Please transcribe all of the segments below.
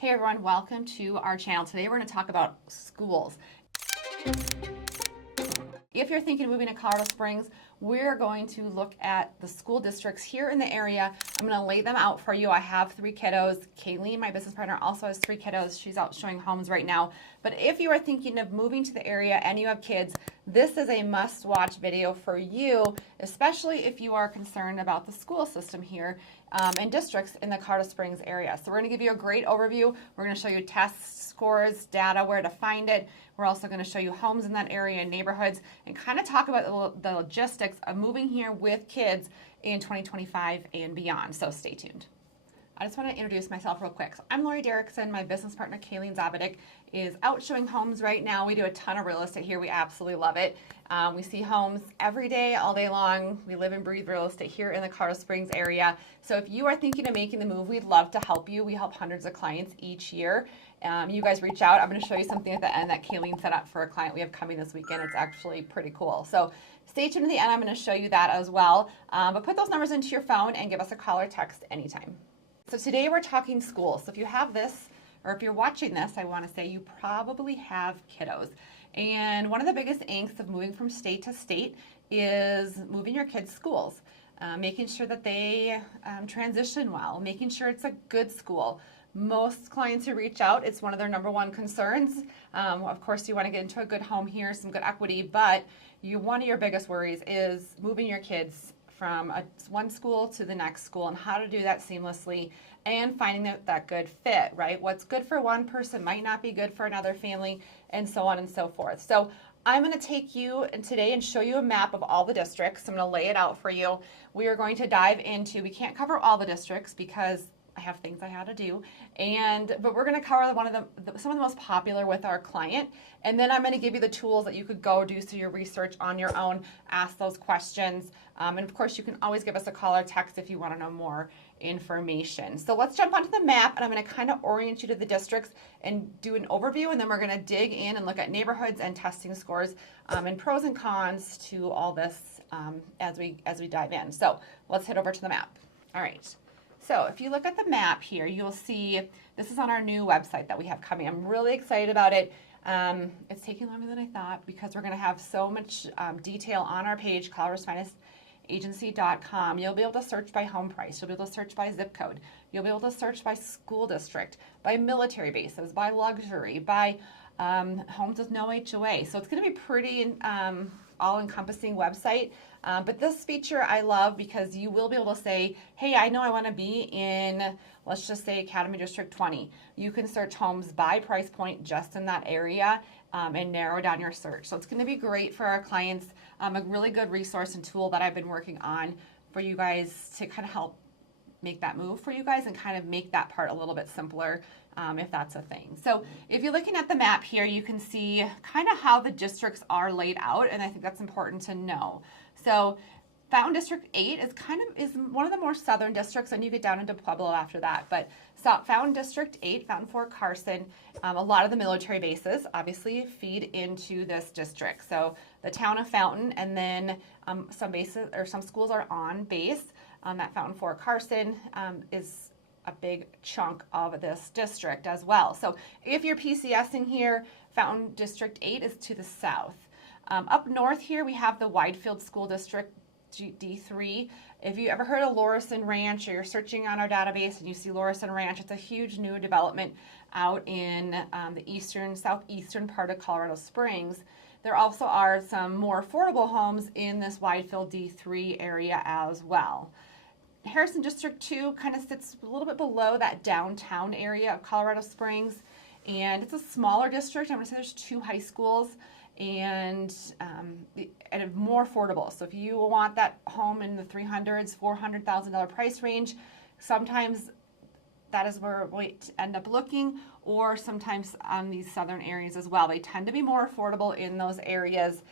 Hey everyone, welcome to our channel. Today we're going to talk about schools. If you're thinking of moving to Colorado Springs, we're going to look at the school districts here in the area. I'm going to lay them out for you. I have 3 kiddos. Kayleen, my business partner, also has 3 kiddos. She's out showing homes right now. But if you are thinking of moving to the area and you have kids, this is a must-watch video for you, especially if you are concerned about the school system here and districts in the Colorado Springs area. So we're going to give you a great overview. We're going to show you test scores, data, where to find it. We're also going to show you homes in that area and neighborhoods and kind of talk about the logistics of moving here with kids in 2025 and beyond. So stay tuned. I just want to introduce myself real quick. So I'm Lori Derrickson. My business partner, Kayleen Zabadick, is out showing homes right now. We do a ton of real estate here. We absolutely love it. We see homes every day, all day long. We live and breathe real estate here in the Colorado Springs area. So if you are thinking of making the move, we'd love to help you. We help hundreds of clients each year. You guys reach out. I'm going to show you something at the end that Kayleen set up for a client we have coming this weekend. It's actually pretty cool. So stay tuned to the end. I'm going to show you that as well. But put those numbers into your phone and give us a call or text anytime. So today we're talking schools. So if you have this, or if you're watching this, I want to say you probably have kiddos. And one of the biggest angst of moving from state to state is moving your kids' schools, making sure that they transition well, making sure it's a good school. Most clients who reach out, it's one of their number one concerns. Of course, you want to get into a good home here, some good equity, but one of your biggest worries is moving your kids from one school to the next school and how to do that seamlessly and finding that good fit, right? What's good for one person might not be good for another family, and so on and so forth. So I'm going to take you today and show you a map of all the districts. I'm going to lay it out for you. We are going to dive into, we can't cover all the districts because I have things I had to do, but we're going to cover some of the most popular with our client, and then I'm going to give you the tools that you could go do your research on your own, ask those questions, and of course you can always give us a call or text if you want to know more information. So let's jump onto the map, and I'm going to kind of orient you to the districts and do an overview, and then we're going to dig in and look at neighborhoods and testing scores and pros and cons to all this as we dive in. So let's head over to the map. All right. So if you look at the map here, you'll see this is on our new website that we have coming. I'm really excited about it. It's taking longer than I thought because we're going to have so much detail on our page, coloradosfinestagency.com. You'll be able to search by home price. You'll be able to search by zip code. You'll be able to search by school district, by military bases, by luxury, by homes with no HOA. So it's going to be pretty all-encompassing website. But this feature I love because you will be able to say, hey, I know I want to be in, let's just say Academy District 20. You can search homes by price point just in that area and narrow down your search. So it's going to be great for our clients, a really good resource and tool that I've been working on for you guys to kind of help make that move for you guys and kind of make that part a little bit simpler if that's a thing. So if you're looking at the map here, you can see kind of how the districts are laid out, and I think that's important to know. So Fountain District 8 is one of the more southern districts, and you get down into Pueblo after that. But Fountain District 8, Fountain Fort Carson, a lot of the military bases obviously feed into this district. So the town of Fountain, and then some bases or some schools are on base. That Fountain Fort Carson is a big chunk of this district as well. So if you're PCSing here, Fountain District 8 is to the south. Up north here, we have the Widefield School District, D3. If you ever heard of Lorison Ranch, or you're searching on our database and you see Lorison Ranch, it's a huge new development out in the southeastern part of Colorado Springs. There also are some more affordable homes in this Widefield D3 area as well. Harrison District 2 kind of sits a little bit below that downtown area of Colorado Springs, and it's a smaller district. I'm going to say there's 2 high schools, and more affordable. So if you want that home in the $300,000, $400,000 price range, sometimes that is where we end up looking, or sometimes on these southern areas as well. They tend to be more affordable in those areas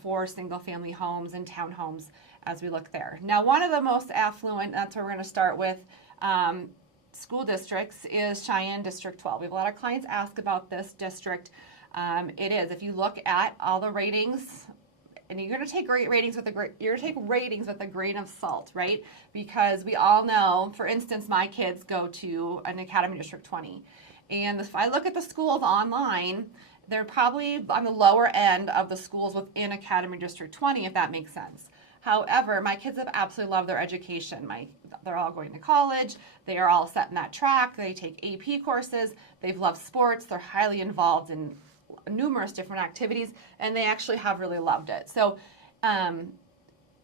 for single-family homes and townhomes as we look there. Now, one of the most affluent, that's where we're going to start with, school districts is Cheyenne District 12. We have a lot of clients ask about this district. It is, if you look at all the ratings, and you're going to take ratings with a grain of salt, right? Because we all know, for instance, my kids go to an Academy District 20. And if I look at the schools online, they're probably on the lower end of the schools within Academy District 20, if that makes sense. However, my kids have absolutely loved their education. They're all going to college. They are all set in that track. They take AP courses. They've loved sports. They're highly involved in numerous different activities, and they actually have really loved it. So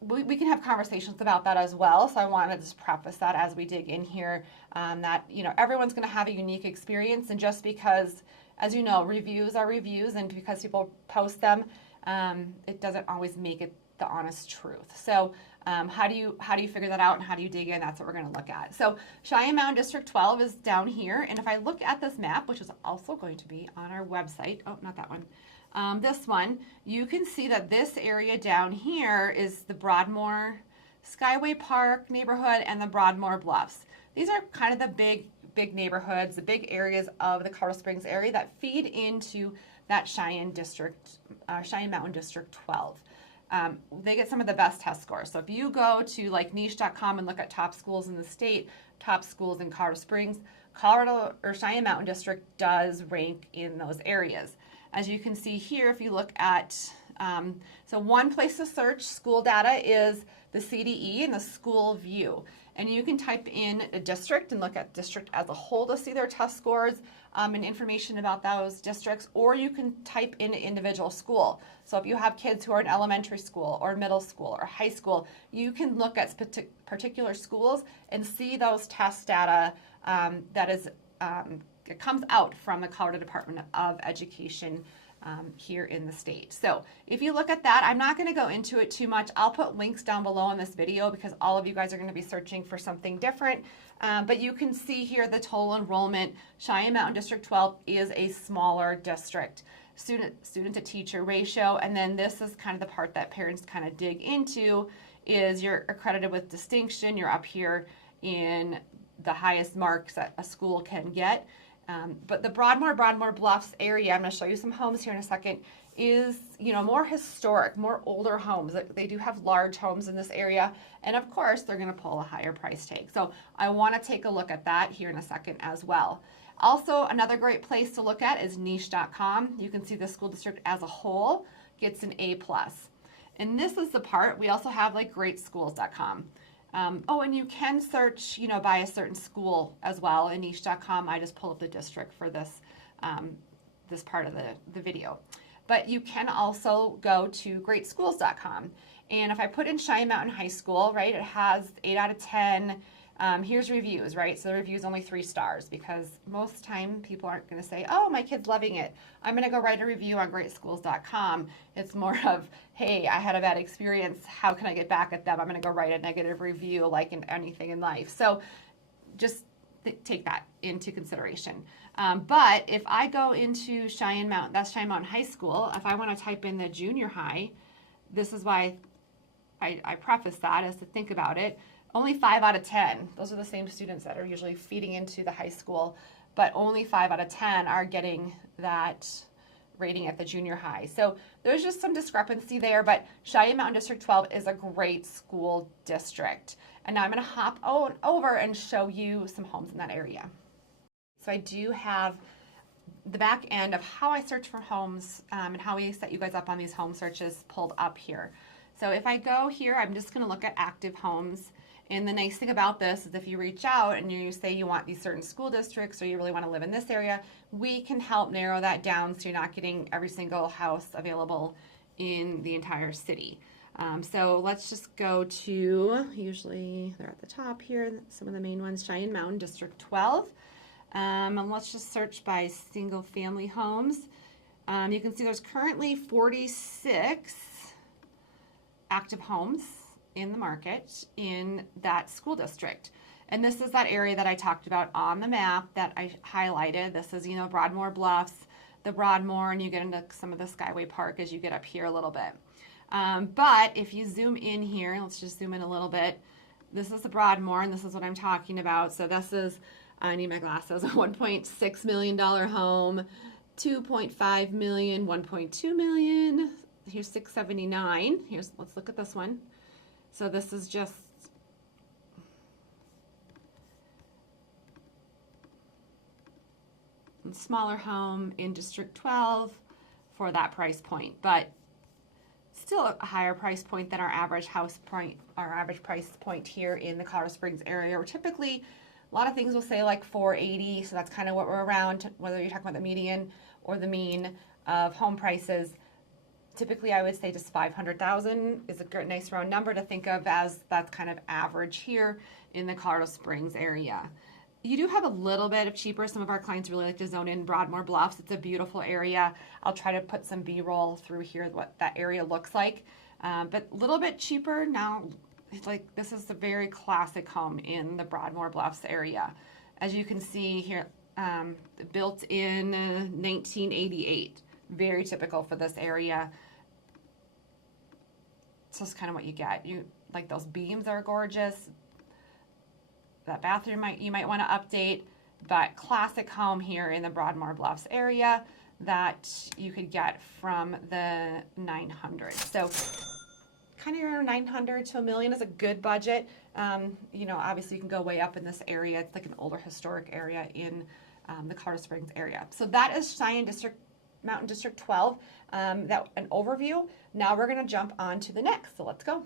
we can have conversations about that as well. So I want to just preface that as we dig in here, that, you know, everyone's going to have a unique experience, and just because, as you know, reviews are reviews, and because people post them, it doesn't always make it the honest truth. So how do you figure that out, and how do you dig in? That's what we're going to look at. So Cheyenne Mountain District 12 is down here, and if I look at this map, which is also going to be on our website, oh, not that one, this one, you can see that this area down here is the Broadmoor Skyway Park neighborhood and the Broadmoor Bluffs. These are kind of the big neighborhoods, the big areas of the Colorado Springs area that feed into that Cheyenne Mountain District 12. They get some of the best test scores. So if you go to like niche.com and look at top schools in the state, top schools in Colorado Springs, Colorado or Cheyenne Mountain District does rank in those areas. As you can see here, if you look at, so one place to search school data is the CDE and the school view. And you can type in a district and look at district as a whole to see their test scores and information about those districts, or you can type in an individual school. So if you have kids who are in elementary school or middle school or high school, you can look at particular schools and see those test data it comes out from the Colorado Department of Education here in the state. So if you look at that, I'm not going to go into it too much. I'll put links down below in this video because all of you guys are going to be searching for something different. But you can see here the total enrollment. Cheyenne Mountain District 12 is a smaller district. Student to teacher ratio, and then this is kind of the part that parents kind of dig into, is you're accredited with distinction. You're up here in the highest marks that a school can get. But the Broadmoor Bluffs area, I'm going to show you some homes here in a second, is, you know, more historic, more older homes. They do have large homes in this area, and of course they're going to pull a higher price tag. So I want to take a look at that here in a second as well. Also, another great place to look at is niche.com. You can see the school district as a whole gets an A+. And this is the part, we also have like greatschools.com. Oh, and you can search, you know, by a certain school as well in niche.com. I just pull up the district for this, this part of the video. But you can also go to greatschools.com. And if I put in Cheyenne Mountain High School, right, it has 8 out of 10. Here's reviews, right? So the review is only 3 stars because most time people aren't going to say, oh, my kid's loving it. I'm going to go write a review on greatschools.com. It's more of, hey, I had a bad experience. How can I get back at them? I'm going to go write a negative review like in anything in life. So just take that into consideration. But if I go into Cheyenne Mountain, that's Cheyenne Mountain High School, if I want to type in the junior high, this is why I preface that, is to think about it. Only 5 out of 10. Those are the same students that are usually feeding into the high school, but only 5 out of 10 are getting that rating at the junior high. So there's just some discrepancy there, but Cheyenne Mountain District 12 is a great school district. And now I'm going to hop over and show you some homes in that area. So I do have the back end of how I search for homes and how we set you guys up on these home searches pulled up here. So if I go here, I'm just going to look at active homes. And the nice thing about this is if you reach out and you say you want these certain school districts or you really want to live in this area, we can help narrow that down so you're not getting every single house available in the entire city. So let's just go to, usually they're at the top here, some of the main ones, Cheyenne Mountain District 12. And let's just search by single family homes. You can see there's currently 46 active homes in the market in that school district. And this is that area that I talked about on the map that I highlighted. This is, you know, Broadmoor Bluffs, the Broadmoor, and you get into some of the Skyway Park as you get up here a little bit. But if you zoom in here, let's just zoom in a little bit. This is the Broadmoor, and this is what I'm talking about. So this is, I need my glasses, a $1.6 million home, $2.5 million, $1.2 million, here's 679. Let's look at this one. So this is just a smaller home in District 12 for that price point, but still a higher price point than our average price point here in the Colorado Springs area. We're typically, a lot of things will say like 480, so that's kind of what we're around, whether you're talking about the median or the mean of home prices. Typically, I would say just 500,000 is a nice round number to think of as that's kind of average here in the Colorado Springs area. You do have a little bit of cheaper. Some of our clients really like to zone in Broadmoor Bluffs. It's a beautiful area. I'll try to put some B-roll through here what that area looks like. But a little bit cheaper now. It's like this is a very classic home in the Broadmoor Bluffs area. As you can see here, built in 1988. Very typical for this area. So it's kind of what you get. You like those beams are gorgeous. That bathroom you might want to update, but classic home here in the Broadmoor Bluffs area that you could get from the 900. So kind of around 900 to $1 million is a good budget. You know, obviously you can go way up in this area. It's like an older historic area in the Colorado Springs area. So that is Cheyenne District, Mountain District 12. That an overview. Now we're going to jump on to the next. So let's go.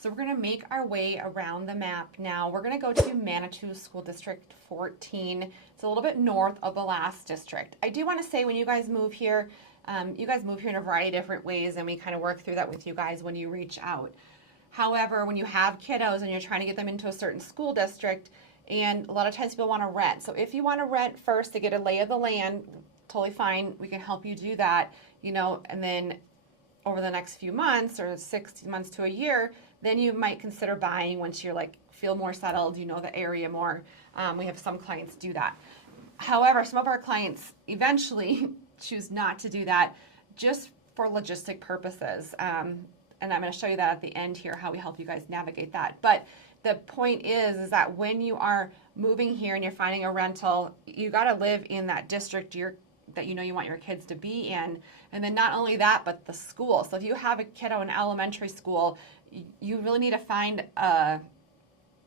So we're going to make our way around the map now. We're going to go to Manitou School District 14. It's a little bit north of the last district. I do want to say when you guys move here in a variety of different ways, and we kind of work through that with you guys when you reach out. However, when you have kiddos and you're trying to get them into a certain school district, and a lot of times people want to rent. So if you want to rent first to get a lay of the land, totally fine. We can help you do that, you know, and then over the next few months or 6 months to a year, then you might consider buying once you're like feel more settled, you know the area more. We have some clients do that. However, some of our clients eventually choose not to do that just for logistic purposes. And I'm going to show you that at the end here, how we help you guys navigate that. But the point is that when you are moving here and you're finding a rental, you got to live in that district that you know you want your kids to be in. And then not only that, but the school. So if you have a kiddo in elementary school, you really need to find a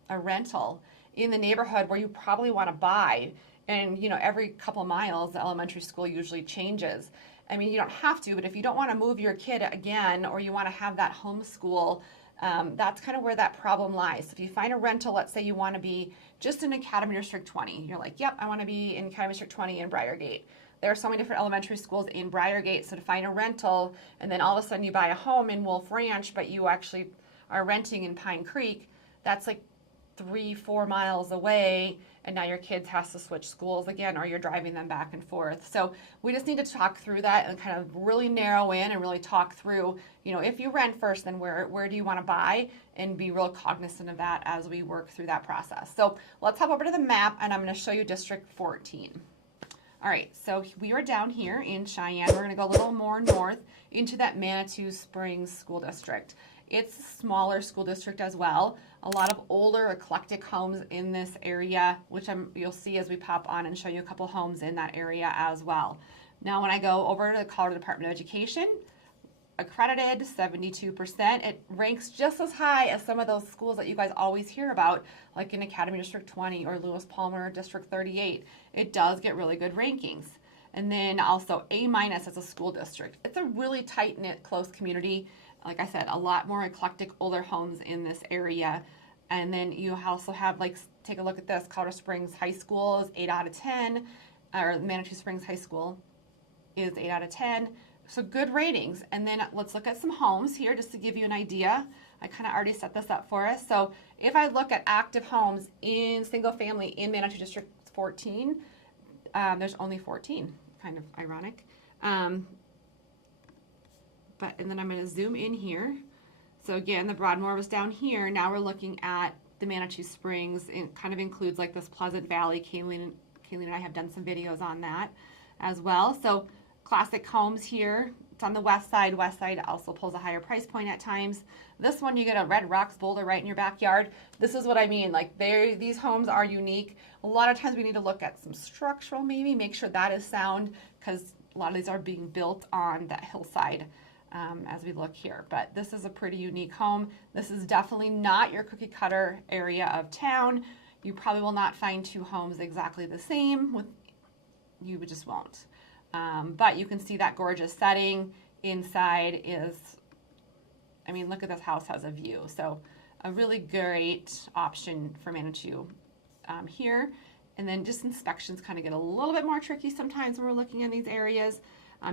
rental in the neighborhood where you probably want to buy. And, you know, every couple miles, the elementary school usually changes. I mean, you don't have to, but if you don't want to move your kid again, or you want to have that homeschool, that's kind of where that problem lies. So if you find a rental, let's say you want to be just in Academy District 20. You're like, yep, I want to be in Academy District 20 in Briargate. There are so many different elementary schools in Briargate, so to find a rental, and then all of a sudden you buy a home in Wolf Ranch, but you actually are renting in Pine Creek, that's like 3-4 miles away, and now your kids has to switch schools again, or you're driving them back and forth. So we just need to talk through that and kind of really narrow in and really talk through, you know, if you rent first, then where do you want to buy, and be real cognizant of that as we work through that process. So let's hop over to the map, and I'm going to show you District 14. All right, so we are down here in Cheyenne. We're going to go a little more north into that Manitou Springs School District. It's a smaller school district as well. A lot of older, eclectic homes in this area, which you'll see as we pop on and show you a couple homes in that area as well. Now, when I go over to the Colorado Department of Education, accredited 72%. It ranks just as high as some of those schools that you guys always hear about, like in Academy District 20 or Lewis Palmer District 38. It does get really good rankings. And then also A- as a school district. It's a really tight-knit, close community. Like I said, a lot more eclectic older homes in this area. And then you also have, like, take a look at this. Colorado Springs High School is 8 out of 10, or Manitou Springs High School is 8 out of 10. So good ratings. And then let's look at some homes here just to give you an idea. I kind of already set this up for us. So if I look at active homes in single family in Manitou District 14, there's only 14. Kind of ironic. And then I'm going to zoom in here. So again, the Broadmoor was down here. Now we're looking at the Manitou Springs. It kind of includes like this Pleasant Valley. Kayleen and I have done some videos on that as well. So classic homes here. It's on the west side. West side also pulls a higher price point at times. This one, you get a Red Rocks boulder right in your backyard. This is what I mean. Like, these homes are unique. A lot of times we need to look at some structural, maybe make sure that is sound, because a lot of these are being built on that hillside. as we look here. But this is a pretty unique home. This is definitely not your cookie cutter area of town. You probably will not find two homes exactly the same. You just won't. But you can see that gorgeous setting. Inside is, I mean, look at this house has a view. So a really great option for Manitou here. And then just inspections kind of get a little bit more tricky sometimes when we're looking in these areas.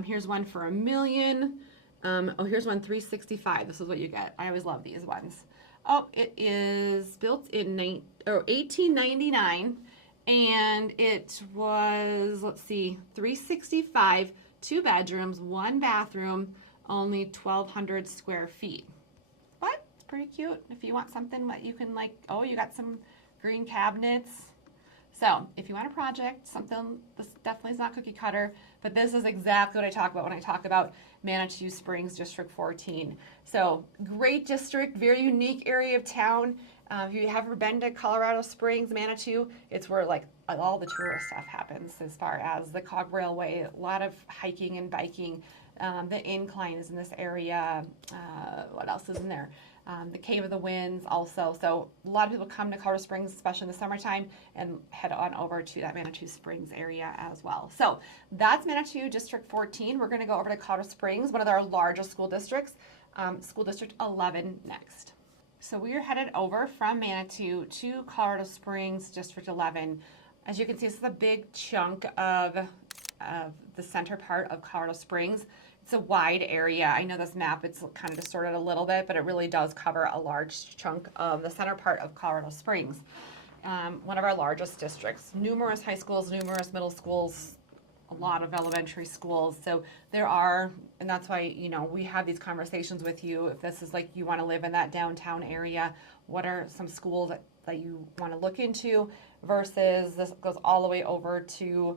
Here's one for $1 million. Oh, here's one 365. This is what you get. I always love these ones. Oh, it is built in 1899, and it was, let's see, 365, 2 bedrooms, 1 bathroom, only 1,200 square feet. But it's pretty cute. If you want something that you can like, oh, you got some green cabinets. So if you want a project, something, this definitely is not cookie cutter, but this is exactly what I talk about when I talk about Manitou Springs District 14. So great district, very unique area of town. If you have ever been to Colorado Springs, Manitou, it's where like all the tourist stuff happens as far as the Cog Railway, a lot of hiking and biking. The incline is in this area. What else is in there? The Cave of the Winds also. So a lot of people come to Colorado Springs, especially in the summertime, and head on over to that Manitou Springs area as well. So that's Manitou District 14. We're going to go over to Colorado Springs, one of our largest school districts, School District 11 next. So we are headed over from Manitou to Colorado Springs District 11. As you can see, this is a big chunk of the center part of Colorado Springs. It's a wide area. I know this map, it's kind of distorted a little bit, but it really does cover a large chunk of the center part of Colorado Springs. One of our largest districts. Numerous high schools, numerous middle schools, a lot of elementary schools. So there are, and that's why, you know, we have these conversations with you. If this is like you want to live in that downtown area, what are some schools that you want to look into versus this goes all the way over to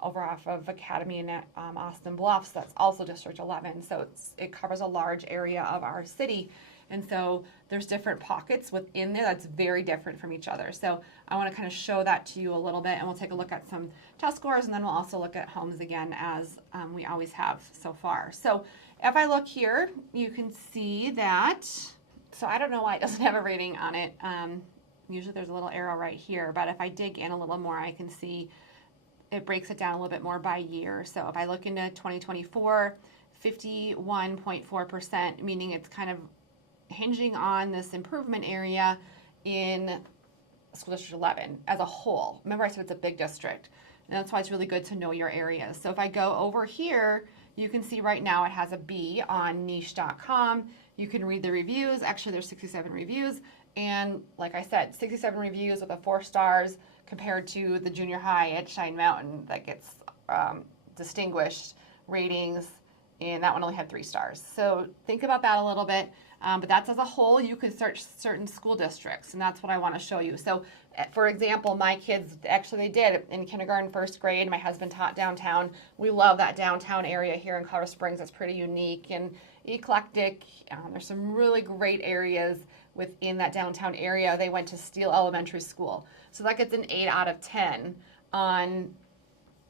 over off of Academy in Austin Bluffs. That's also District 11. So it covers a large area of our city. And so there's different pockets within there that's very different from each other. So I want to kind of show that to you a little bit, and we'll take a look at some test scores, and then we'll also look at homes again as we always have so far. So if I look here, you can see that, so I don't know why it doesn't have a rating on it. Usually there's a little arrow right here, but if I dig in a little more, I can see it breaks it down a little bit more by year. So if I look into 2024, 51.4%, meaning it's kind of hinging on this improvement area in School District 11 as a whole. Remember I said it's a big district, and that's why it's really good to know your areas. So if I go over here, you can see right now it has a B on niche.com. You can read the reviews. Actually, there's 67 reviews. And like I said, 67 reviews with a 4 stars compared to the junior high at Shine Mountain that gets distinguished ratings, and that one only had 3 stars. So think about that a little bit. But that's as a whole. You could search certain school districts, and that's what I want to show you. So, for example, my kids, actually they did in kindergarten, first grade. My husband taught downtown. We love that downtown area here in Colorado Springs. It's pretty unique and eclectic. There's some really great areas within that downtown area. They went to Steele Elementary School. So that gets an 8 out of 10 on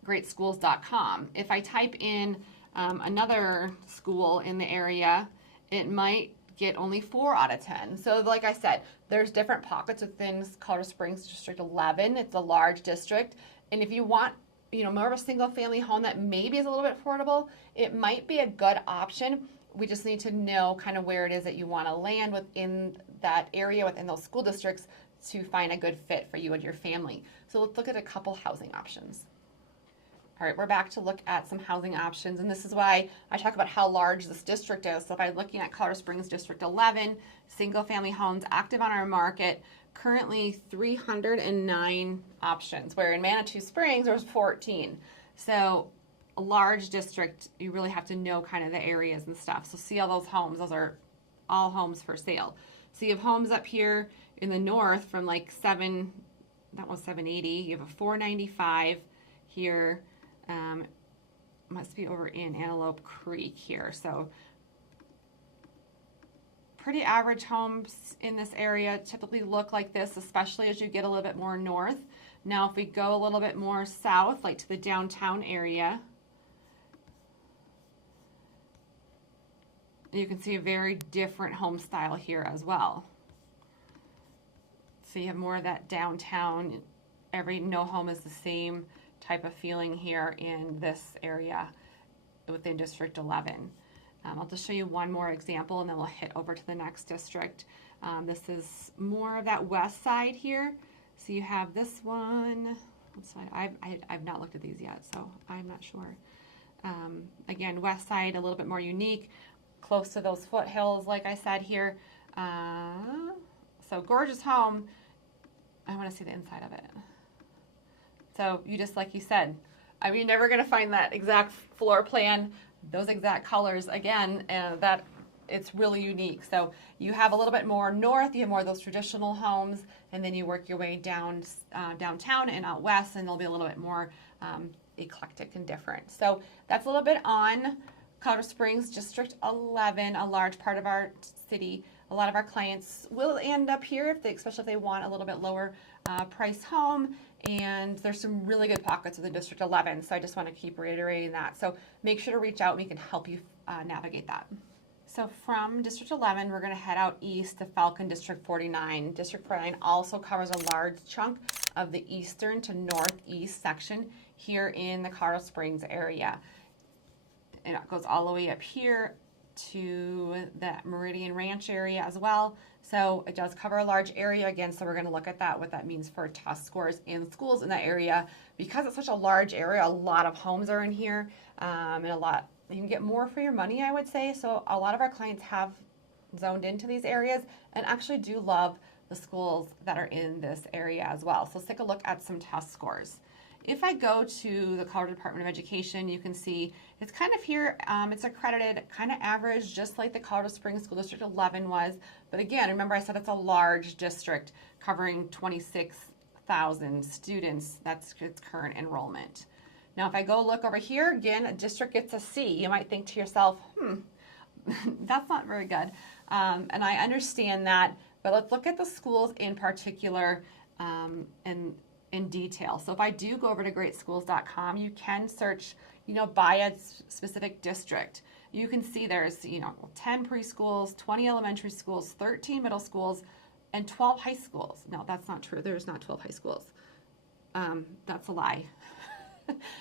greatschools.com. If I type in another school in the area, it might get only 4 out of 10. So like I said, there's different pockets within Colorado Springs District 11. It's a large district. And if you want, you know, more of a single family home that maybe is a little bit affordable, it might be a good option. We just need to know kind of where it is that you want to land within that area, within those school districts, to find a good fit for you and your family. So let's look at a couple housing options. All right, we're back to look at some housing options, and this is why I talk about how large this district is. So if I'm looking at Colorado Springs District 11, single family homes active on our market, currently 309 options, where in Manitou Springs there's 14. So a large district, you really have to know kind of the areas and stuff. So see all those homes, those are all homes for sale. So you have homes up here in the north from like that was 780. You have a 495 here. Must be over in Antelope Creek here. So pretty average homes in this area typically look like this, especially as you get a little bit more north. Now if we go a little bit more south, like to the downtown area, You can see a very different home style here as well. So you have more of that downtown, no home is the same type of feeling here in this area within District 11. I'll just show you one more example and then we'll hit over to the next district. This is more of that west side here. So you have this one. I've not looked at these yet, so I'm not sure. Again, west side, a little bit more unique, close to those foothills, like I said here. So gorgeous home. I want to see the inside of it. So you just, like you said, I mean, you're never going to find that exact floor plan, those exact colors again, and that it's really unique. So you have a little bit more north, you have more of those traditional homes, and then you work your way down downtown and out west, and they'll be a little bit more eclectic and different. So that's a little bit on Colorado Springs, District 11, a large part of our city. A lot of our clients will end up here, especially if they want a little bit lower price home. And there's some really good pockets within District 11, so I just want to keep reiterating that. So make sure to reach out and we can help you navigate that. So from District 11, we're going to head out east to Falcon District 49. District 49 also covers a large chunk of the eastern to northeast section here in the Colorado Springs area. And it goes all the way up here to the Meridian Ranch area as well. So it does cover a large area again, so we're going to look at that, what that means for test scores in schools in that area. Because it's such a large area, a lot of homes are in here, and you can get more for your money, I would say. So a lot of our clients have zoned into these areas and actually do love the schools that are in this area as well. So let's take a look at some test scores. If I go to the Colorado Department of Education, you can see it's kind of here, it's accredited kind of average, just like the Colorado Springs School District 11 was. But again, remember I said it's a large district covering 26,000 students. That's its current enrollment. Now, if I go look over here, again, a district gets a C. You might think to yourself, that's not very good. And I understand that, but let's look at the schools in particular in detail. So if I do go over to greatschools.com, you can search, by a specific district. You can see there's, 10 preschools, 20 elementary schools, 13 middle schools, and 12 high schools. No, that's not true. There's not 12 high schools. That's a lie.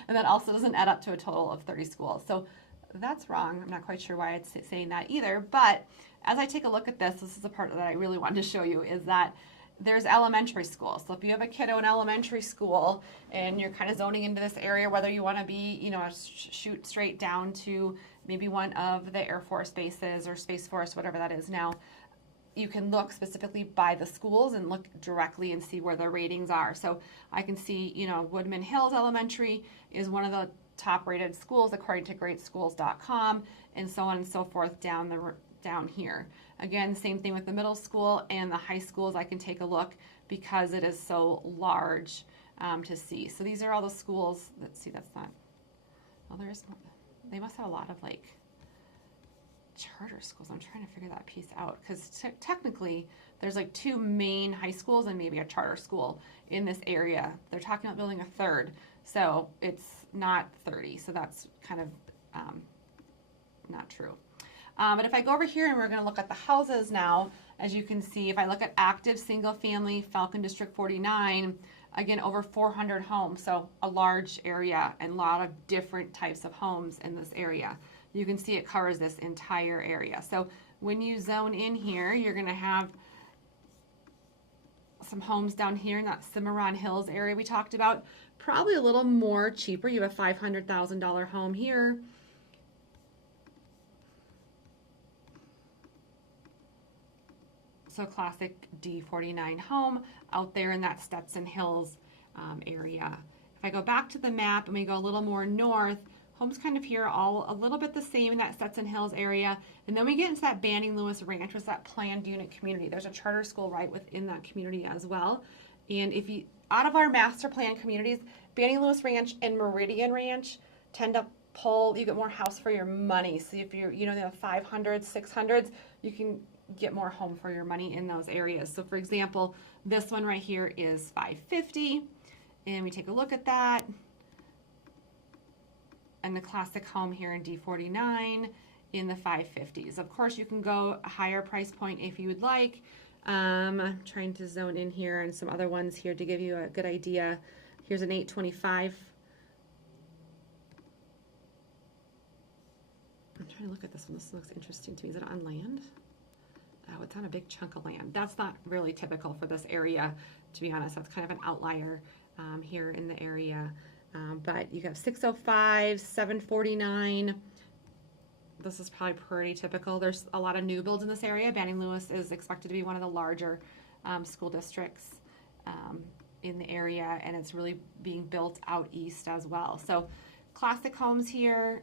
And that also doesn't add up to a total of 30 schools. So that's wrong. I'm not quite sure why it's saying that either. But as I take a look at this is the part that I really wanted to show you, is that there's elementary school. So if you have a kiddo in elementary school and you're kind of zoning into this area, whether you want to be, shoot straight down to maybe one of the Air Force bases or Space Force, whatever that is now, you can look specifically by the schools and look directly and see where their ratings are. So I can see, Woodman Hills Elementary is one of the top rated schools according to greatschools.com, and so on and so forth down here. Again, same thing with the middle school and the high schools. I can take a look because it is so large to see. So these are all the schools. Let's see, that's not, well, they must have a lot of charter schools. I'm trying to figure that piece out because technically there's 2 main high schools and maybe a charter school in this area. They're talking about building a third, so it's not 30. So that's kind of not true. But if I go over here and we're going to look at the houses now, as you can see, if I look at active single family, Falcon District 49, again, over 400 homes. So a large area and a lot of different types of homes in this area. You can see it covers this entire area. So when you zone in here, you're going to have some homes down here in that Cimarron Hills area we talked about. Probably a little more cheaper. You have a $500,000 home here. So classic D49 home out there in that Stetson Hills area. If I go back to the map and we go a little more north, homes kind of here all a little bit the same in that Stetson Hills area. And then we get into that Banning Lewis Ranch, which is that planned unit community. There's a charter school right within that community as well. And if you, out of our master plan communities, Banning Lewis Ranch and Meridian Ranch tend to pull, you get more house for your money. So if you're, they have 500s, 600s, you can get more home for your money in those areas. So for example, this one right here is 550, and we take a look at that. And the classic home here in D49 in the 550s. Of course, you can go a higher price point if you would like. I'm trying to zone in here and some other ones here to give you a good idea. Here's an 825. I'm trying to look at this one. This looks interesting to me. Is it on land? Oh, it's on a big chunk of land. That's not really typical for this area, to be honest. That's kind of an outlier here in the area. But you have 605, 749. This is probably pretty typical. There's a lot of new builds in this area. Banning Lewis is expected to be one of the larger school districts in the area, and it's really being built out east as well. So classic homes here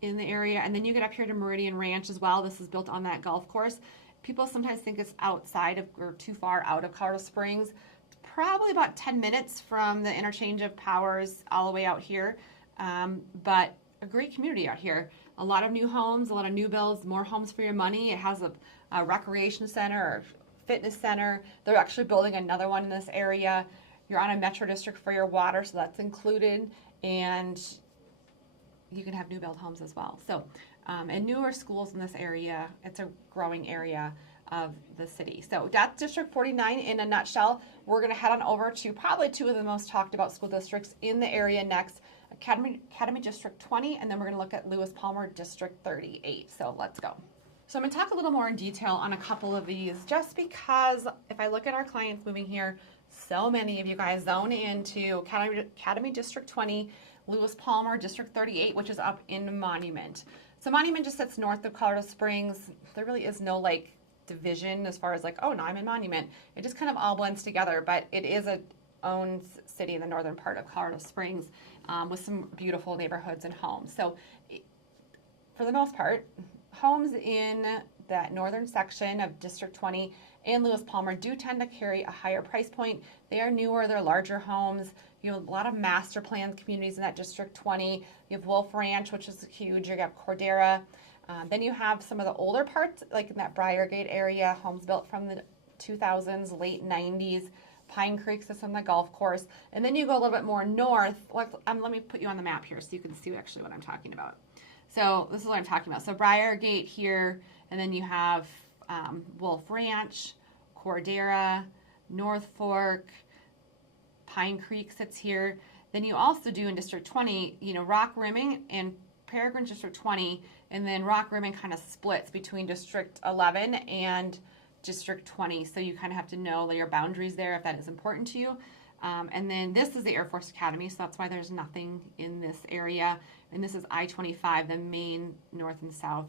in the area, and then you get up here to Meridian Ranch as well. This is built on that golf course. People sometimes think it's outside of or too far out of Colorado Springs. It's probably about 10 minutes from the interchange of powers all the way out here, but a great community out here. A lot of new homes, a lot of new builds, more homes for your money. It has a recreation center or fitness center. They're actually building another one in this area. You're on a metro district for your water, so that's included, and you can have new build homes as well. So, and newer schools in this area. It's a growing area of the city. So that's District 49 in a nutshell. We're going to head on over to probably two of the most talked about school districts in the area next. Academy District 20, and then we're going to look at Lewis Palmer District 38. So let's go. So I'm going to talk a little more in detail on a couple of these, just because if I look at our clients moving here, so many of you guys zone into Academy District 20, Lewis Palmer District 38, which is up in Monument. So Monument just sits north of Colorado Springs. There really is no like division as far as like, oh no, I'm in Monument. It just kind of all blends together, but it is a owned city in the northern part of Colorado Springs with some beautiful neighborhoods and homes. So for the most part, homes in that northern section of District 20 and Lewis Palmer do tend to carry a higher price point. They are newer, they're larger homes. You have a lot of master plan communities in that District 20. You have Wolf Ranch, which is huge. You have Cordera. Then you have some of the older parts, like in that Briargate area, homes built from the 2000s, late 90s. Pine Creek sits on the golf course. And then you go a little bit more north. Let me put you on the map here so you can see actually what I'm talking about. So this is what I'm talking about. So Briargate here, and then you have Wolf Ranch, Cordera, North Fork, Pine Creek sits here. Then you also do in District 20, Rock Rimming and Peregrine District 20, and then Rock Rimming kind of splits between District 11 and District 20, so you kind of have to know your boundaries there if that is important to you. And then this is the Air Force Academy, so that's why there's nothing in this area. And this is I-25, the main north and south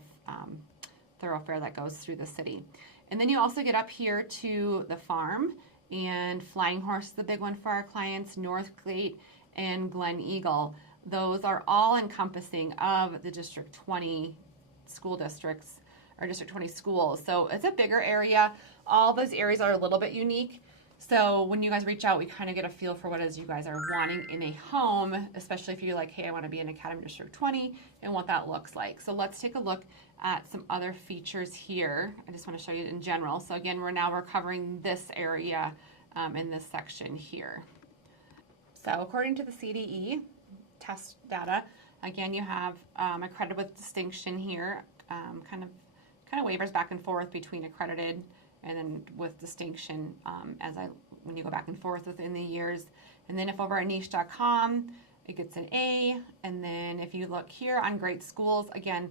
thoroughfare that goes through the city. And then you also get up here to the farm, and Flying Horse is the big one for our clients, Northgate and Glen Eagle. Those are all encompassing of the District 20 school districts, or District 20 schools. So it's a bigger area. All those areas are a little bit unique. So when you guys reach out, we kind of get a feel for what it is you guys are wanting in a home, especially if you're like, hey, I want to be in Academy District 20 and what that looks like. So let's take a look at some other features here. I just want to show you in general. So again, we're covering this area in this section here. So according to the CDE test data, again, you have accredited with distinction here, kind of wavers back and forth between accredited and then with distinction when you go back and forth within the years. And then if over at niche.com, it gets an A. And then if you look here on great schools, again,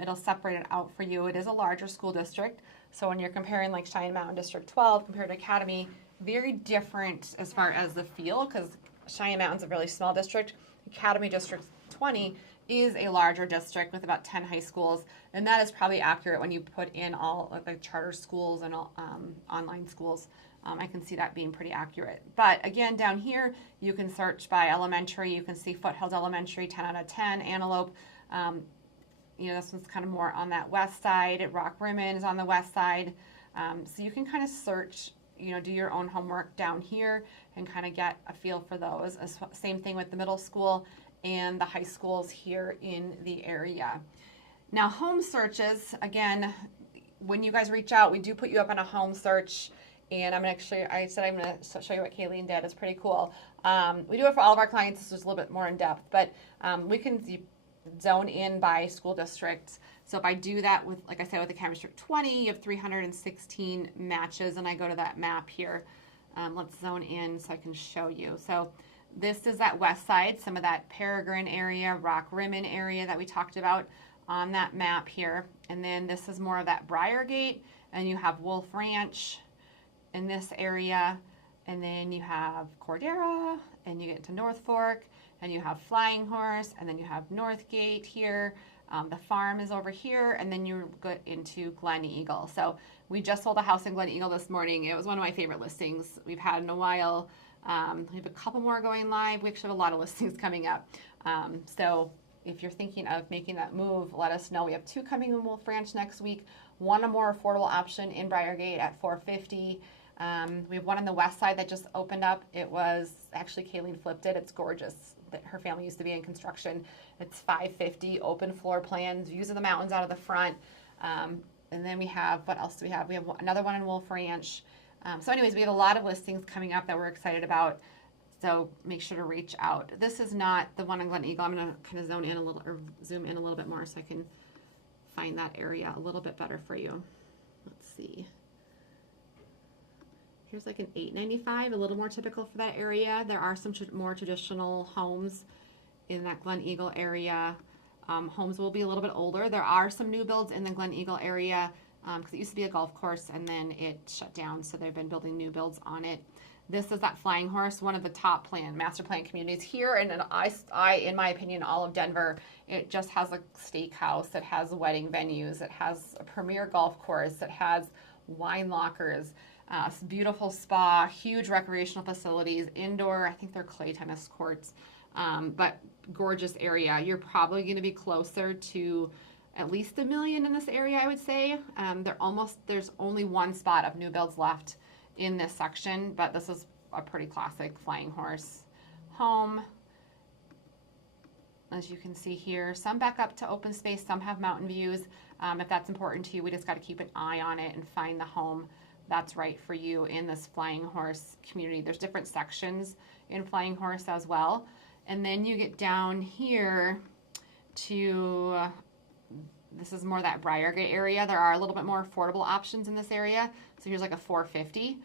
it'll separate it out for you. It is a larger school district. So when you're comparing like Cheyenne Mountain District 12 compared to Academy, very different as far as the feel, because Cheyenne Mountain's a really small district. Academy District 20 is a larger district with about 10 high schools, and that is probably accurate when you put in all of the charter schools and all, online schools. I can see that being pretty accurate. But again, down here, you can search by elementary. You can see Foothills Elementary, 10 out of 10, Antelope. This one's kind of more on that west side. Rock Rimmon is on the west side. So you can kind of search, do your own homework down here and kind of get a feel for those. Same thing with the middle school and the high schools here in the area. Now, home searches, again, when you guys reach out, we do put you up on a home search, and I said I'm going to show you what Kayleen did. It's pretty cool. We do it for all of our clients. It's just a little bit more in depth, but zone in by school district. So if I do that with, like I said, with the Cameron District 20, you have 316 matches, and I go to that map here. Let's zone in so I can show you. So this is that west side, some of that Peregrine area, Rock Rimmon area that we talked about on that map here. And then this is more of that Briargate, and you have Wolf Ranch in this area. And then you have Cordera, and you get to North Fork, and you have Flying Horse, and then you have Northgate here. The farm is over here, and then you get into Glen Eagle. So we just sold a house in Glen Eagle this morning. It was one of my favorite listings we've had in a while. We have a couple more going live. We actually have a lot of listings coming up. So if you're thinking of making that move, let us know. We have 2 coming in Wolf Ranch next week. One a more affordable option in Briargate at $450. We have one on the west side that just opened up. It was actually Kayleen flipped it. It's gorgeous. Her family used to be in construction. It's $550, open floor plans, views of the mountains out of the front. And then we have, what else do we have? We have another one in Wolf Ranch. So anyways, we have a lot of listings coming up that we're excited about. So make sure to reach out. This is not the one in Glen Eagle. I'm going to kind of zone in a little, or zoom in a little bit more so I can find that area a little bit better for you. Let's see. Here's like an $895, a little more typical for that area. There are some more traditional homes in that Glen Eagle area. Homes will be a little bit older. There are some new builds in the Glen Eagle area because it used to be a golf course and then it shut down, so they've been building new builds on it. This is that Flying Horse, one of the top master plan communities here, and in my opinion, all of Denver. It just has a steakhouse, it has wedding venues, it has a premier golf course, it has wine lockers, beautiful spa, huge recreational facilities, indoor, I think they're clay tennis courts, but gorgeous area. You're probably going to be closer to at least $1 million in this area, I would say. There's only one spot of new builds left in this section, but this is a pretty classic Flying Horse home. As you can see here, some back up to open space, some have mountain views. If that's important to you, we just got to keep an eye on it and find the home that's right for you in this Flying Horse community. There's different sections in Flying Horse as well. And then you get down here to, this is more that Briargate area. There are a little bit more affordable options in this area. So here's like a $450.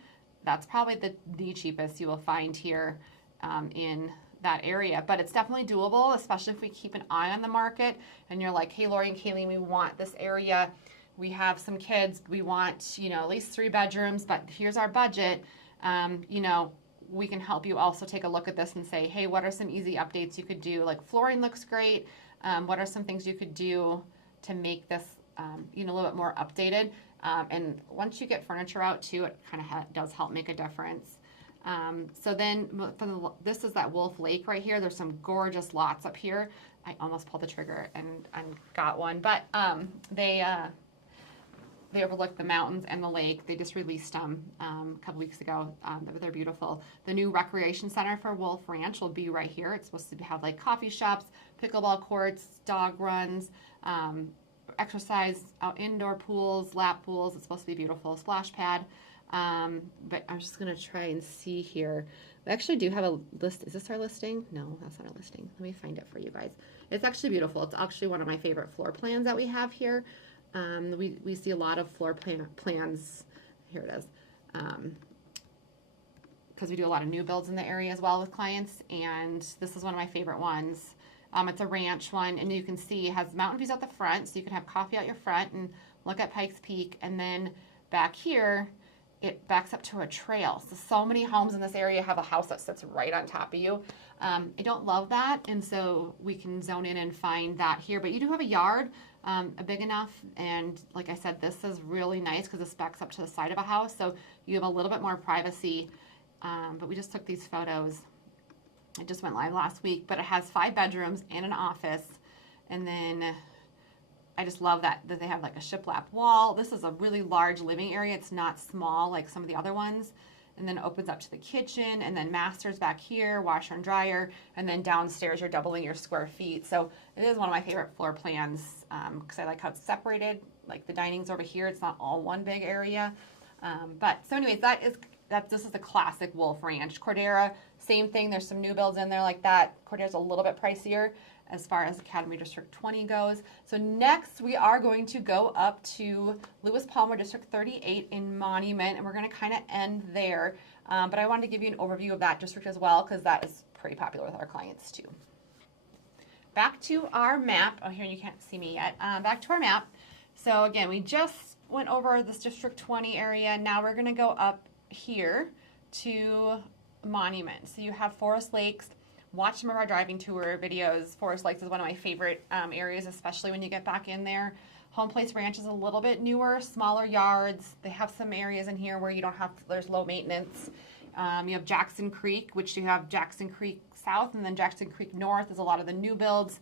That's probably the cheapest you will find here in that area. But it's definitely doable, especially if we keep an eye on the market and you're like, hey, Lori and Kayleen, we want this area. We have some kids. We want, at least 3 bedrooms, but here's our budget. We can help you also take a look at this and say, hey, what are some easy updates you could do? Like flooring looks great. What are some things you could do to make this, a little bit more updated? And once you get furniture out too, it kind of does help make a difference. So then this is that Wolf Lake right here. There's some gorgeous lots up here. I almost pulled the trigger and got one, but they overlook the mountains and the lake. They just released them a couple weeks ago. They're beautiful. The new recreation center for Wolf Ranch will be right here. It's supposed to have like coffee shops, pickleball courts, dog runs, exercise, indoor pools, lap pools. It's supposed to be beautiful. Splash pad. But I'm just going to try and see here. We actually do have a list. Is this our listing? No, that's not our listing. Let me find it for you guys. It's actually beautiful. It's actually one of my favorite floor plans that we have here. We see a lot of floor plans. Here it is. Because we do a lot of new builds in the area as well with clients, and this is one of my favorite ones. It's a ranch one, and you can see it has mountain views out the front, so you can have coffee out your front and look at Pikes Peak, and then back here, it backs up to a trail. So many homes in this area have a house that sits right on top of you. I don't love that, and so we can zone in and find that here, but you do have a yard, big enough, and like I said, this is really nice because this backs up to the side of a house, so you have a little bit more privacy, but we just took these photos. It just went live last week, but it has 5 bedrooms and an office, and then I just love that they have like a shiplap wall. This is a really large living area. It's not small like some of the other ones, and then it opens up to the kitchen, and then master's back here, washer and dryer, and then downstairs you're doubling your square feet. So it is one of my favorite floor plans because I like how it's separated. Like the dining's over here. It's not all one big area. But so anyways, this is the classic Wolf Ranch. Cordera, same thing. There's some new builds in there like that. Cordera's a little bit pricier. as far as Academy District 20 goes. So next we are going to go up to Lewis Palmer District 38 in Monument, and we're going to kind of end there. But I wanted to give you an overview of that district as well, because that is pretty popular with our clients too. Back to our map. Oh, here you can't see me yet. Back to our map. So again, we just went over this District 20 area. Now we're going to go up here to Monument. So you have Forest Lakes. Watch some of our driving tour videos. Forest Lakes is one of my favorite areas, especially when you get back in there. Home Place Ranch is a little bit newer, smaller yards. They have some areas in here where you don't have, there's low maintenance. You have Jackson Creek, which you have Jackson Creek South, and then Jackson Creek North is a lot of the new builds.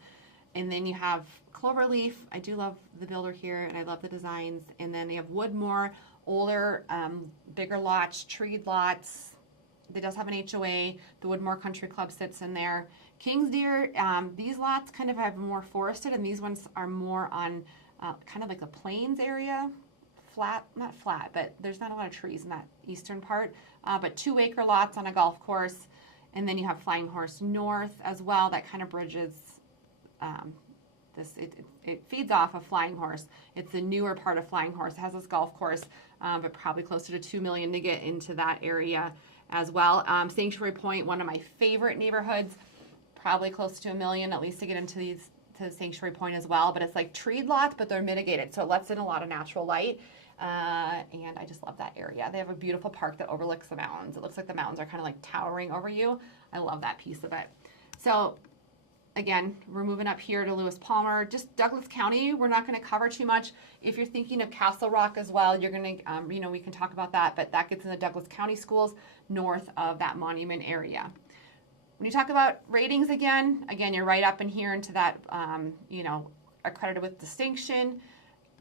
And then you have Cloverleaf. I do love the builder here, and I love the designs. And then you have Woodmore, older, bigger lots, treed lots. It does have an HOA. The Woodmore Country Club sits in there. Kingsdeer, these lots kind of have more forested, and these ones are more on kind of like the plains area. Flat, not flat, but there's not a lot of trees in that eastern part. But 2-acre lots on a golf course. And then you have Flying Horse North as well. That kind of bridges it feeds off of Flying Horse. It's the newer part of Flying Horse. It has this golf course, but probably closer to $2 million to get into that area as well. Sanctuary Point, one of my favorite neighborhoods, probably close to $1 million at least to get into to Sanctuary Point as well. But it's like treed lots, but they're mitigated, so it lets in a lot of natural light. And I just love that area. They have a beautiful park that overlooks the mountains. It looks like the mountains are kind of like towering over you. I love that piece of it. So again, we're moving up here to Lewis Palmer, just Douglas County. We're not going to cover too much. If you're thinking of Castle Rock as well, you're going to, we can talk about that, but that gets in the Douglas County schools north of that Monument area. When you talk about ratings again, you're right up in here into that, accredited with distinction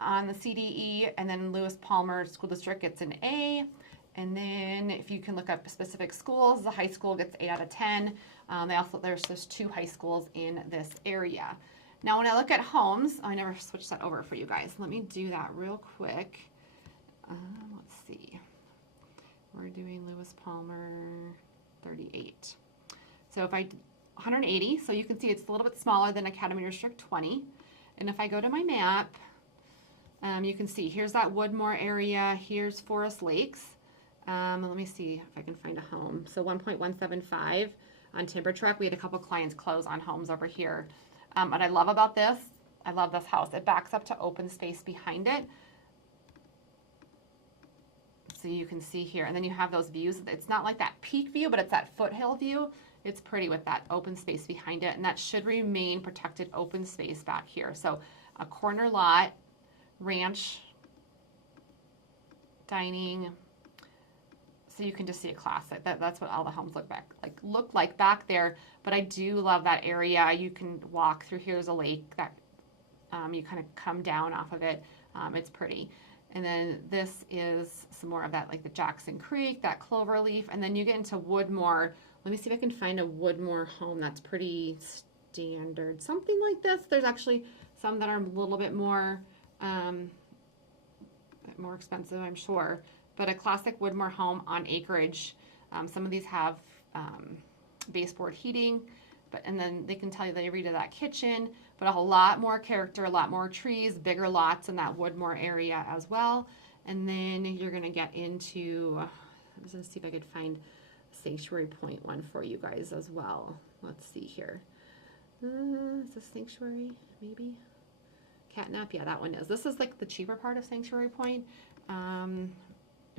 on the CDE, and then Lewis Palmer School District gets an A. And then if you can look up specific schools, the high school gets 8 out of 10. There's 2 high schools in this area. Now when I look at homes, I never switched that over for you guys. Let me do that real quick. Let's see. We're doing Lewis Palmer 38. So if 180, so you can see it's a little bit smaller than Academy District 20. And if I go to my map, you can see here's that Woodmore area, here's Forest Lakes. Let me see if I can find a home. So 1.175 on Timber Truck. We had a couple clients close on homes over here. What I love about this, I love this house. It backs up to open space behind it. So you can see here, and then you have those views. It's not like that peak view, but it's that foothill view. It's pretty with that open space behind it, and that should remain protected open space back here. So a corner lot, ranch, dining. So you can just see a classic. That's what all the homes look like back there. But I do love that area. You can walk through. Here's a lake that you kind of come down off of it. It's pretty. And then this is some more of that, like the Jackson Creek, that Cloverleaf, and then you get into Woodmore. Let me see if I can find a Woodmore home that's pretty standard. Something like this. There's actually some that are a little bit more expensive, I'm sure. But a classic Woodmore home on acreage. Some of these have baseboard heating, and then they can tell you they redid that kitchen, but a lot more character, a lot more trees, bigger lots in that Woodmore area as well. And then you're going to get into, I was going to see if I could find Sanctuary Point one for you guys as well. Let's see here. Is this Sanctuary, maybe? Catnap, yeah, that one is. This is like the cheaper part of Sanctuary Point.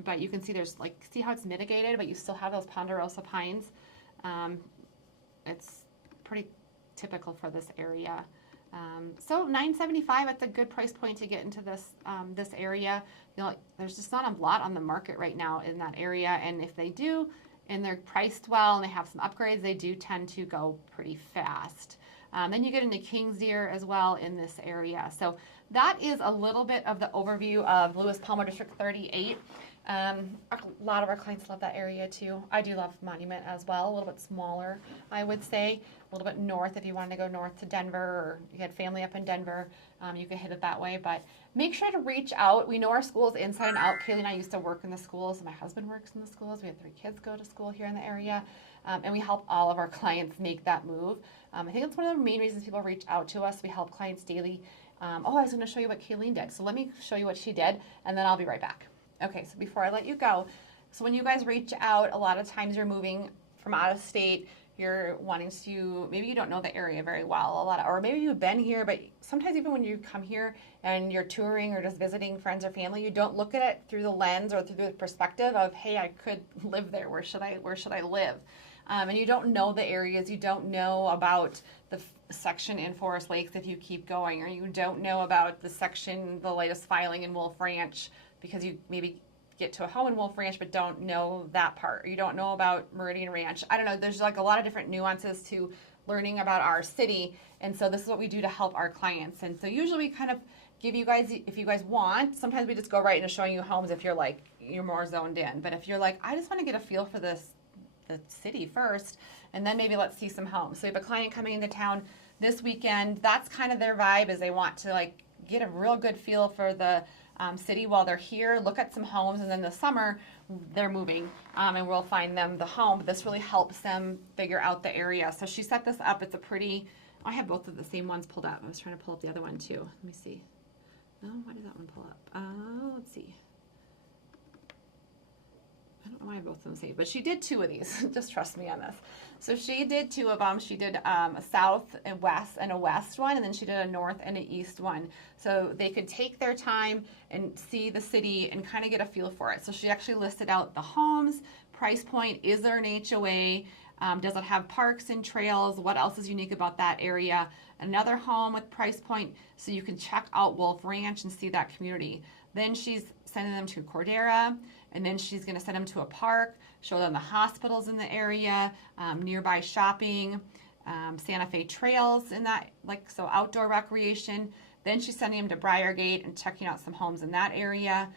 But you can see there's see how it's mitigated, but you still have those ponderosa pines. It's pretty typical for this area. So $975, that's a good price point to get into this this area. There's just not a lot on the market right now in that area, and if they do, and they're priced well and they have some upgrades, they do tend to go pretty fast. Then you get into Kingsdeer as well in this area. So that is a little bit of the overview of Lewis Palmer District 38. A lot of our clients love that area too. I do love Monument as well, a little bit smaller, I would say. A little bit north if you wanted to go north to Denver, or you had family up in Denver, you could hit it that way. But make sure to reach out. We know our schools inside and out. Kaylee and I used to work in the schools. My husband works in the schools. We have 3 kids go to school here in the area. and we help all of our clients make that move. I think it's one of the main reasons people reach out to us. We help clients daily. Oh, I was going to show you what Kayleen did. So let me show you what she did, and then I'll be right back. Okay, so before I let you go, so when you guys reach out, a lot of times you're moving from out of state, you're wanting to, maybe you don't know the area very well, or maybe you've been here, but sometimes even when you come here and you're touring or just visiting friends or family, you don't look at it through the lens or through the perspective of, hey, I could live there. Where should I live? And you don't know the areas, you don't know about the section in Forest Lakes if you keep going, or you don't know about the section, the latest filing in Wolf Ranch, because you maybe get to a home in Wolf Ranch but don't know that part. You don't know about Meridian Ranch. I don't know, there's like a lot of different nuances to learning about our city, and so this is what we do to help our clients. And so usually we kind of give you guys, if you guys want, sometimes we just go right into showing you homes if you're like, you're more zoned in. But if you're like, I just want to get a feel for the city first, and then maybe let's see some homes. So we have a client coming into town this weekend. That's kind of their vibe, is they want to like get a real good feel for the city while they're here, look at some homes, and then the summer they're moving, and we'll find them the home. But this really helps them figure out the area. So she set this up. It's a pretty, I have both of the same ones pulled up. I was trying to pull up the other one too. Let me see. No, why did that one pull up? Let's see. I don't know why I have both of them saved, but she did 2 of these. Just trust me on this. So she did 2 of them. She did a south and west and a west one, and then she did a north and an east one. So they could take their time and see the city and kind of get a feel for it. So she actually listed out the homes, price point, is there an HOA, does it have parks and trails, what else is unique about that area, another home with price point, so you can check out Wolf Ranch and see that community. Then she's sending them to Cordera, and then she's going to send them to a park, show them the hospitals in the area, nearby shopping, Santa Fe trails in that, like, so outdoor recreation. Then she's sending them to Briargate and checking out some homes in that area.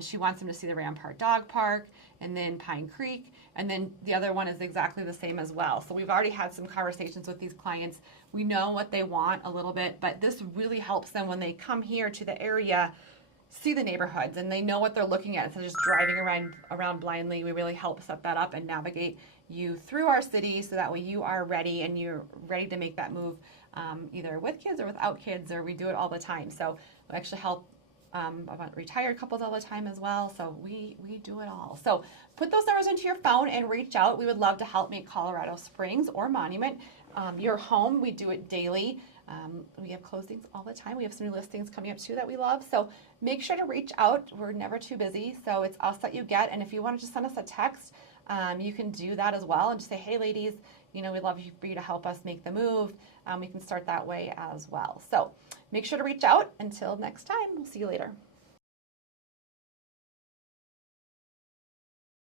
She wants them to see the Rampart Dog Park, and then Pine Creek, and then the other one is exactly the same as well. So we've already had some conversations with these clients. We know what they want a little bit, but this really helps them when they come here to the area, see the neighborhoods, and they know what they're looking at instead of just driving around blindly. We really help set that up and navigate you through our city, so that way you are ready and you're ready to make that move, either with kids or without kids, or we do it all the time. So we actually help retired couples all the time as well. So we do it all. So put those numbers into your phone and reach out. We would love to help make Colorado Springs or Monument your home. We do it daily. We have closings all the time. We have some new listings coming up too that we love. So make sure to reach out. We're never too busy. So it's us that you get. And if you want to just send us a text, you can do that as well. And just say, hey ladies, we'd love for you to help us make the move. We can start that way as well. So make sure to reach out. Until next time, we'll see you later.